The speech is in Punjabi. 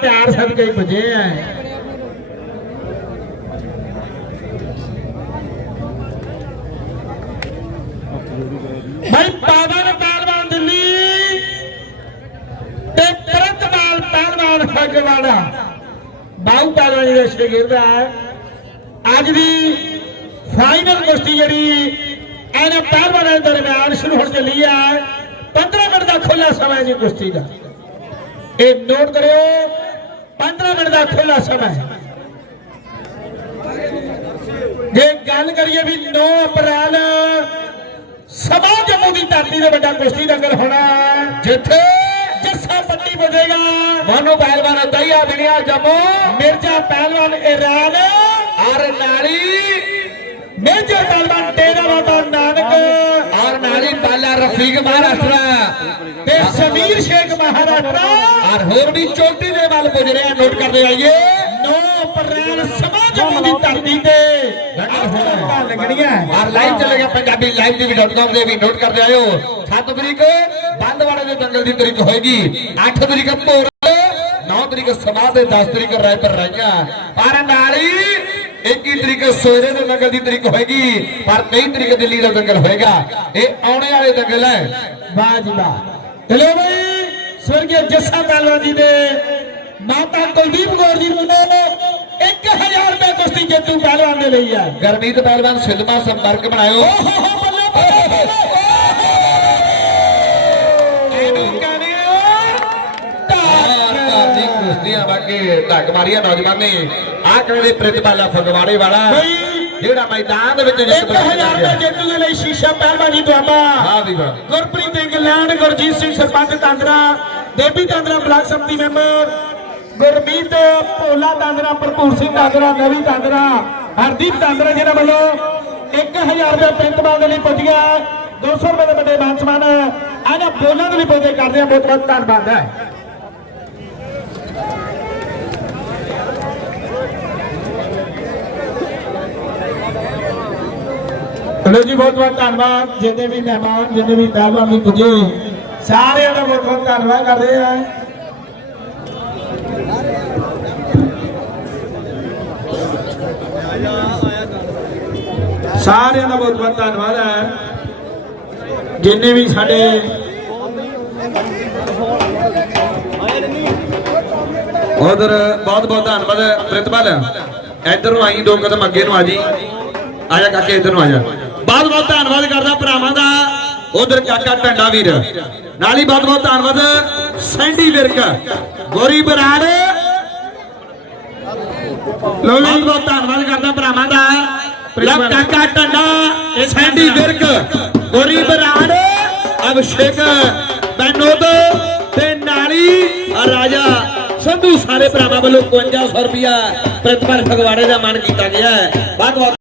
ਪਿਆਰ ਸਦਕੇ ਹੀ ਪੁੱਜੇ ਆ। ਭਾਈ ਪਾਵਨ ਪਹਿਲਵਾਨ ਦਿੱਲੀ ਤੇ ਕਰਤਵਾਲ ਪਹਿਲਵਾਨ ਫਗਵਾੜਾ। ਬਾਹੂ ਪਹਿਲਵਾਨ ਜੀ ਦਾ ਸ਼ਗਿਰਦ ਹੈ। ਅੱਜ ਦੀ ਫਾਈਨਲ ਕੁਸ਼ਤੀ ਜਿਹੜੀ ਇਹਨਾਂ ਪਹਿਲਵਾਨਾਂ ਦੇ ਦਰਮਿਆਨ ਸ਼ੁਰੂ ਹੋਣ ਚੱਲੀ ਹੈ 15 ਮਿੰਟ ਦਾ ਖੁੱਲਾ ਸਮਾਂ ਜੀ ਕੁਸ਼ਤੀ ਦਾ। ਇਹ ਨੋਟ ਕਰਿਓ। 15 ਮਿੰਟ ਦਾ ਖੁੱਲਾ ਸਮਾਂ ਹੈ। ਜੇ ਗੱਲ ਕਰੀਏ ਵੀ 9 ਅਪ੍ਰੈਲ ਸਭਾ ਜੰਮੂ ਦੀ ਧਰਤੀ ਦੇ ਵੱਡਾ ਕੁਸ਼ਤੀ ਦੰਗਲ ਹੋਣਾ ਜਿੱਥੇ ਜੱਸਾ ਪੱਟੀ ਵਜੇਗਾ ਮਨੂ ਪਹਿਲਵਾਨ ਦਈਆ ਦਿਨਿਆ ਜੰਮੂ। ਮਿਰਜ਼ਾ ਪਹਿਲਵਾਨ ਇਰਾਨ ਔਰ ਨਾਲੀ ਰਫੀਕ ਮਹਾਰਾਸ਼ਟਰ ਤੇ ਸਮੀਰ ਸ਼ੇਖ ਮਹਾਰਾਸ਼ਟਰ ਔਰ ਹੋਰ ਵੀ ਚੋਟੀ ਦੇ ਵੱਲ ਪੁੱਜ ਰਿਹਾ। ਨੋਟ ਕਰਦੇ ਆਈਏ। 9 ਅਪ੍ਰੈਲ ਸਭਾ ਜੰਮੂ ਦੀ ਧਰਤੀ ਤੇ। ਲੱਗਣੀਆਂ ਔਰ ਲਾਈਵ ਚੱਲੇਗਾ ਪੰਜਾਬੀ ਲਾਈਵ ਟੀਵੀ ਡਾਟ ਦੇ ਵੀ ਨੋਟ ਕਰਦੇ ਆਇਓ। 7 ਤਰੀਕ ਬੰਦਵਾੜੇ ਦੇ ਦੰਗਲ ਦੀ ਤਰੀਕ ਹੋਏਗੀ। 8 ਤਰੀਕ ਭੋਰ 9 ਤਰੀਕ ਸਮਾਜ ਦੇ 10 ਤਰੀਕ ਰਾਏਪੁਰ ਰਾਈਆਂ। ਪਰ ਨਾਲੀ 21 ਤਰੀਕ ਸੋਇਰੇ ਦੇ ਦੰਗਲ ਦੀ ਤਰੀਕ ਹੋਏਗੀ ਪਰ 23 ਤਰੀਕ ਦਿੱਲੀ ਦਾ ਦੰਗਲ ਹੋਏਗਾ। ਇਹ ਆਉਣੇ ਵਾਲੇ ਦੰਗਲ ਹੈ ਵਾਹ ਜੀ ਵਾਹ। ਚਲੋ ਬਈ ਸਵਰਗੀ ਜੱਸਾ ਪਹਿਲਵਾਨ ਜੀ ਦੇ ਮਾਤਾ ਕੁਲਦੀਪ ਕੌਰ ਜੀ ਨੂੰ 1000 ਰੁਪਏ ਕੁਸ਼ਤੀ ਜੇਤੂ ਪਹਿਲਵਾਨ ਦੇ ਲਈ ਹੈ। ਗਰਮੀਤ ਪਹਿਲਵਾਨ ਸਿਲਮਾ ਸੰਪਰਕ ਬਣਾਇਓ। ਓ ਹੋ ਬੱਲੇ ਬੱਲੇ। ਵਾਕੇ ਧੱਕ ਮਾਰੀਆਂ ਨੌਜਵਾਨ। ਨੇ ਆ ਕਹਿੰਦੇ ਪ੍ਰਿਤਪਾਲਾ ਫਗਵਾੜੇ ਵਾਲਾ? ਜਿਹੜਾ ਮੈਦਾਨ ਦੇ ਵਿੱਚ ਜਿੱਤ 1000 ਰੁਪਏ ਜੇਤੂ ਦੇ ਲਈ ਸ਼ੀਸ਼ਾ ਪਹਿਲਵਾਨ ਦੁਆਬਾ। ਹਾਂ ਵੀ ਵਾਹ। Gurpreet England Gurjit Singh sarpanch Tandra Devi Tandra block samiti member Gurmeet Bhola Tandra Bharpur Singh Tandra ਨਵੀ ਤਾਂਦਰਾ ਹਰਦੀਪ ਤਾਂਦਰਾ ਜਿਹਨਾਂ ਵੱਲੋਂ 1000 ਰੁਪਏ ਪਿੰਡ ਬਾਲ ਦੇ ਲਈ ਪੁੱਜਿਆ 200 ਰੁਪਏ ਦੇ ਵੱਡੇ ਮਾਨ ਸਨਮਾਨ। ਆਨਾ ਬੋਲਾਂ ਦੇ ਲਈ ਪੁੱਜੇ ਕਰਦੇ ਆ ਬਹੁਤ ਬਹੁਤ ਧੰਨਵਾਦ ਹੈ। ਚਲੋ ਜੀ, ਬਹੁਤ ਬਹੁਤ ਧੰਨਵਾਦ। ਜਿੰਨੇ ਵੀ ਮਹਿਮਾਨ, ਜਿੰਨੇ ਵੀ ਪਹਿਲਵਾਨ ਪੁੱਜੇ, ਸਾਰਿਆਂ ਦਾ ਬਹੁਤ ਬਹੁਤ ਧੰਨਵਾਦ ਕਰਦੇ ਆ ਸਾਰਿਆਂ ਦਾ ਬਹੁਤ ਬਹੁਤ ਧੰਨਵਾਦ ਹੈ। ਜਿੰਨੇ ਵੀ ਸਾਡੇ ਉਧਰ ਬਹੁਤ ਬਹੁਤ ਧੰਨਵਾਦ ਪ੍ਰਿਤਪਾਲ। ਇੱਧਰ ਨੂੰ ਆਈ, ਦੋ ਕਦਮ ਅੱਗੇ ਨੂੰ ਆ ਜੀ। ਆ ਜਾ ਕਾਕੇ, ਇੱਧਰ ਨੂੰ ਆ ਜਾ। ਬਹੁਤ ਬਹੁਤ ਧੰਨਵਾਦ ਕਰਦਾ ਭਰਾਵਾਂ ਦਾ। ਉਧਰ ਕਾਕਾ ਟੰਡਾ ਵੀਰ। ਨਾਲ ਹੀ ਬਹੁਤ ਬਹੁਤ ਧੰਨਵਾਦ, ਸੈਂਡੀ ਵਿਰਕ, ਗੋਰੀ ਬਰਾੜ। ਲੋ ਬਹੁਤ ਬਹੁਤ ਧੰਨਵਾਦ ਕਰਦਾ ਭਰਾਵਾਂ ਦਾ। ਲਵ ਕਾਕਾ ਟੰਡਾ ਇਹ ਸੈਂਡੀ ਵਿਰਕ, ਗੋਰੀ ਬਰਾੜ, ਅਭਿਸ਼ੇਕ, ਬੈਨੋਦ ਤੇ ਨਾਲੀ ਰਾਜਾ ਸੰਧੂ। ਸਾਰੇ ਭਰਾਵਾਂ ਵੱਲੋਂ 5500 ਰੁਪਿਆ ਪ੍ਰਤਿਪਾਲ ਫਗਵਾੜੇ ਦਾ ਮਾਨ ਕੀਤਾ ਗਿਆ। ਹੈ ਬਹੁਤ ਬਹੁਤ